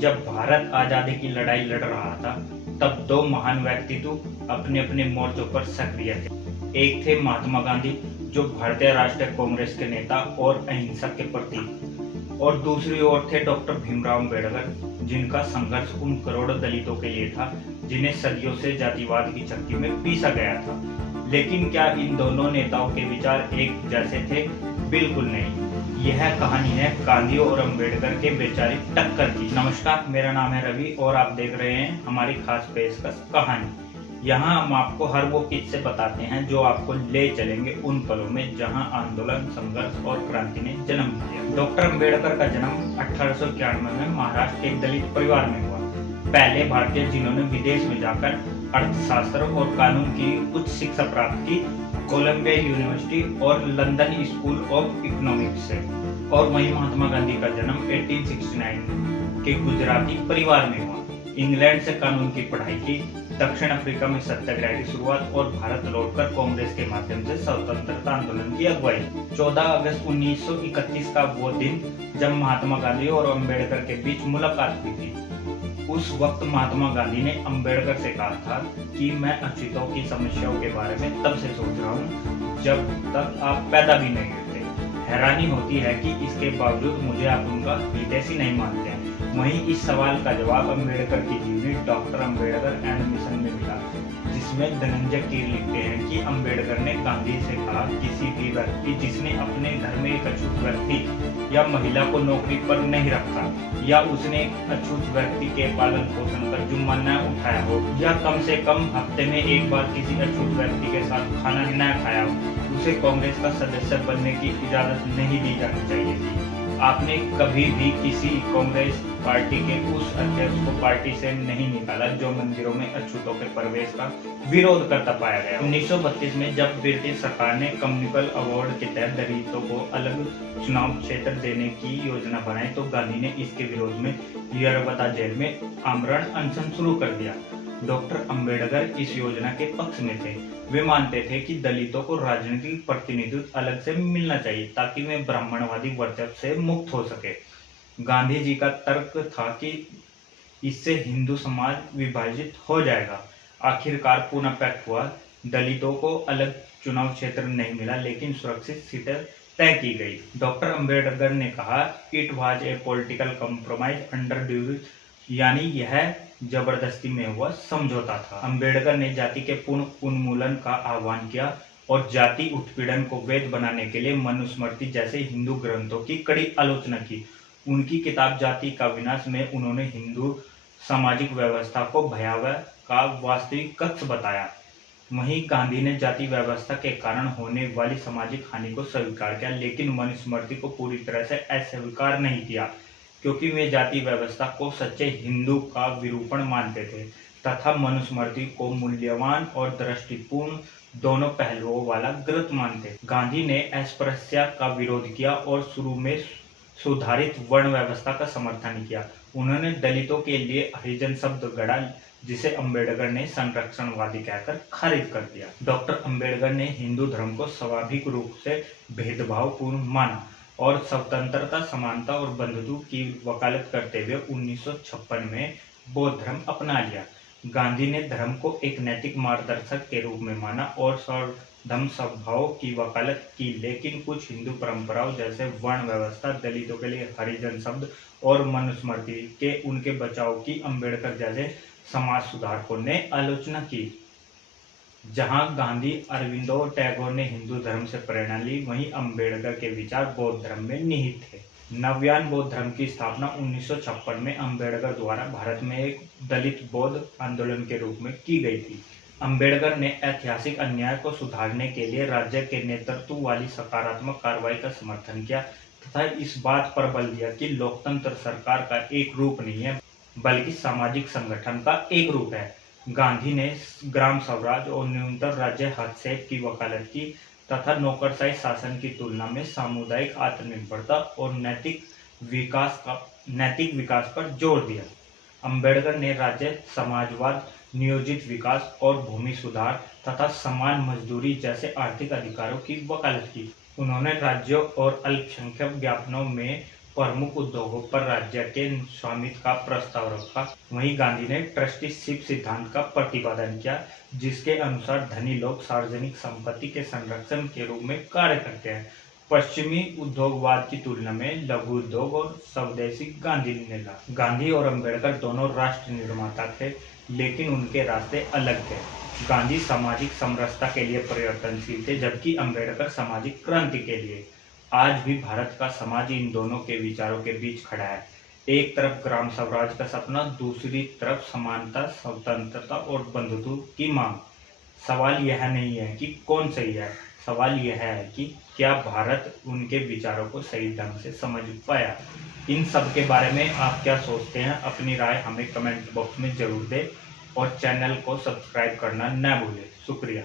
जब भारत आजादी की लड़ाई लड़ रहा था, तब दो महान व्यक्तित्व अपने अपने मोर्चों पर सक्रिय थे। एक थे महात्मा गांधी, जो भारतीय राष्ट्रीय कांग्रेस के नेता और अहिंसा के प्रतीक, और दूसरी ओर थे डॉक्टर भीमराव अम्बेडकर, जिनका संघर्ष उन करोड़ों दलितों के लिए था जिन्हें सदियों से जातिवाद की चक्की में पीसा गया था। लेकिन क्या इन दोनों नेताओं के विचार एक जैसे थे? बिल्कुल नहीं। यह कहानी है गांधी और अंबेडकर के वैचारिक टक्कर की। नमस्कार, मेरा नाम है रवि और आप देख रहे हैं हमारी खास पेशकश कहानी। यहाँ हम आपको हर वो किस्से बताते हैं जो आपको ले चलेंगे उन पलों में जहाँ आंदोलन, संघर्ष और क्रांति ने जन्म लिया। डॉक्टर अंबेडकर का जन्म 1891 में महाराष्ट्र के एक दलित परिवार में हुआ। पहले भारतीय जिन्होंने विदेश में जाकर अर्थशास्त्र और कानून की उच्च शिक्षा प्राप्त की, कोलंबिया यूनिवर्सिटी और लंदन स्कूल ऑफ इकोनॉमिक्स से। और वहीं महात्मा गांधी का जन्म 1869 के गुजराती परिवार में हुआ। इंग्लैंड से कानून की पढ़ाई की, दक्षिण अफ्रीका में सत्याग्रह की शुरुआत और भारत लौटकर कांग्रेस के माध्यम से स्वतंत्रता आंदोलन की अगुवाई। 14 अगस्त 1931 का वो दिन जब महात्मा गांधी और अम्बेडकर के बीच मुलाकात हुई थी। उस वक्त महात्मा गांधी ने अम्बेडकर से कहा था कि मैं अछूतों की समस्याओं के बारे में तब से सोच रहा हूँ जब तक आप पैदा भी नहीं होते। हैरानी होती है कि इसके बावजूद मुझे आप उनका हितैषी नहीं मानते हैं। वहीं इस सवाल का जवाब अम्बेडकर की जीवनी डॉक्टर अम्बेडकर एंड मिशन में मिला, जिसमें धनंजय कीर लिखते हैं कि अम्बेडकर ने गांधी से कहा, किसी भी व्यक्ति जिसने अपने घर में एक अछूत व्यक्ति या महिला को नौकरी पर नहीं रखा, या उसने एक अछूत व्यक्ति के पालन पोषण का जुम्मा न उठाया हो, या कम से कम हफ्ते में एक बार किसी अछूत व्यक्ति के साथ खाना न खाया हो, उसे कांग्रेस का सदस्य बनने की इजाजत नहीं दी जानी चाहिए थी। आपने कभी भी किसी कांग्रेस पार्टी के उस अध्यक्ष को पार्टी से नहीं निकाला जो मंदिरों में अछूतों के प्रवेश का विरोध करता पाया गया। 1932 में जब ब्रिटिश सरकार ने कम्युनिकल अवार्ड के तहत दलितों को अलग चुनाव क्षेत्र देने की योजना बनाई, तो गांधी ने इसके विरोध में यरवता जेल में आमरण अनशन शुरू कर दिया। डॉक्टर अंबेडकर इस योजना के पक्ष में थे। वे मानते थे कि दलितों को राजनीतिक प्रतिनिधित्व अलग से मिलना चाहिए ताकि वे ब्राह्मणवादी वर्चस्व से मुक्त हो सके। गांधी जी का तर्क था कि इससे हिंदू समाज विभाजित हो जाएगा। आखिरकार पुनः पैक्ट हुआ। दलितों को अलग चुनाव क्षेत्र नहीं मिला, लेकिन सुरक्षित सीटें तय की गई। डॉक्टर अंबेडकर ने कहा, it was a political compromise under duress, यानी यह जबरदस्ती में हुआ समझौता था। अंबेडकर ने जाति के पूर्ण उन्मूलन का आह्वान किया और जाति उत्पीड़न को वैध बनाने के लिए मनुस्मृति जैसे हिंदू ग्रंथों की कड़ी आलोचना की। उनकी किताब जाति का विनाश में उन्होंने हिंदू सामाजिक व्यवस्था को भयावह का वास्तविक कक्ष बताया। वहीं गांधी ने जाति व्यवस्था के कारण होने वाली सामाजिक हानि को स्वीकार किया, लेकिन मनुस्मृति को पूरी तरह से अस्वीकार नहीं किया, क्योंकि वे जाति व्यवस्था को सच्चे हिंदू का विरूपण मानते थे तथा मनुस्मृति को मूल्यवान और दृष्टिपूर्ण दोनों पहलुओं वाला ग्रंथ मानते। गांधी ने अस्पृश्यता का विरोध किया और शुरू में सुधारित वर्ण व्यवस्था का समर्थन किया। उन्होंने दलितों के लिए हरिजन शब्द गढ़ा, जिसे अंबेडकर ने संरक्षणवादी कहकर खारिज कर दिया। डॉक्टर अंबेडकर ने हिंदू धर्म को स्वाभाविक रूप से भेदभावपूर्ण माना और स्वतंत्रता, समानता और बंधुत्व की वकालत करते हुए 1956 में बौद्ध धर्म अपना लिया। गांधी ने धर्म को एक नैतिक मार्गदर्शक के रूप में माना और सर्वधर्म सद्भाव की वकालत की, लेकिन कुछ हिंदू परंपराओं जैसे वर्ण व्यवस्था, दलितों के लिए हरिजन शब्द और मनुस्मृति के उनके बचाव की अम्बेडकर जैसे समाज सुधारकों ने आलोचना की। जहां गांधी, अरविंदो, टैगोर ने हिंदू धर्म से प्रेरणा ली, वहीं अम्बेडकर के विचार बौद्ध धर्म में निहित थे। नवयान बौद्ध धर्म की स्थापना 1956 में अम्बेडकर द्वारा भारत में एक दलित बौद्ध आंदोलन के रूप में की गई थी। अम्बेडकर ने ऐतिहासिक अन्याय को सुधारने के लिए राज्य के नेतृत्व वाली सकारात्मक कार्रवाई का समर्थन किया तथा इस बात पर बल दिया कि लोकतंत्र सरकार का एक रूप नहीं है, बल्कि सामाजिक संगठन का एक रूप है। गांधी ने ग्राम स्वराज और न्यूनतम राज्य हस्तक्षेप की वकालत की तथा नौकरशाही शासन की तुलना में सामुदायिक आत्मनिर्भरता और नैतिक विकास पर जोर दिया। अंबेडकर ने राज्य समाजवाद, नियोजित विकास और भूमि सुधार तथा समान मजदूरी जैसे आर्थिक अधिकारों की वकालत की। उन्होंने राज्यों और अल्पसंख्यक ज्ञापनों में प्रमुख उद्योगों पर राज्य के स्वामित्व का प्रस्ताव रखा। वहीं गांधी ने ट्रस्टीशिप सिद्धांत का प्रतिपादन किया, जिसके अनुसार धनी लोग सार्वजनिक संपत्ति के संरक्षण के रूप में कार्य करते हैं। पश्चिमी उद्योगवाद की तुलना में लघु उद्योग और स्वदेशी गांधी और अम्बेडकर दोनों राष्ट्र निर्माता थे, लेकिन उनके रास्ते अलग थे। गांधी सामाजिक समरसता के लिए परिवर्तनशील थे, जबकि अम्बेडकर सामाजिक क्रांति के लिए। आज भी भारत का समाज इन दोनों के विचारों के बीच खड़ा है। एक तरफ ग्राम स्वराज का सपना, दूसरी तरफ समानता, स्वतंत्रता और बंधुत्व की मांग। सवाल यह नहीं है कि कौन सही है, सवाल यह है कि क्या भारत उनके विचारों को सही ढंग से समझ पाया। इन सब के बारे में आप क्या सोचते हैं? अपनी राय हमें कमेंट बॉक्स में जरूर दें और चैनल को सब्सक्राइब करना न भूलें। शुक्रिया।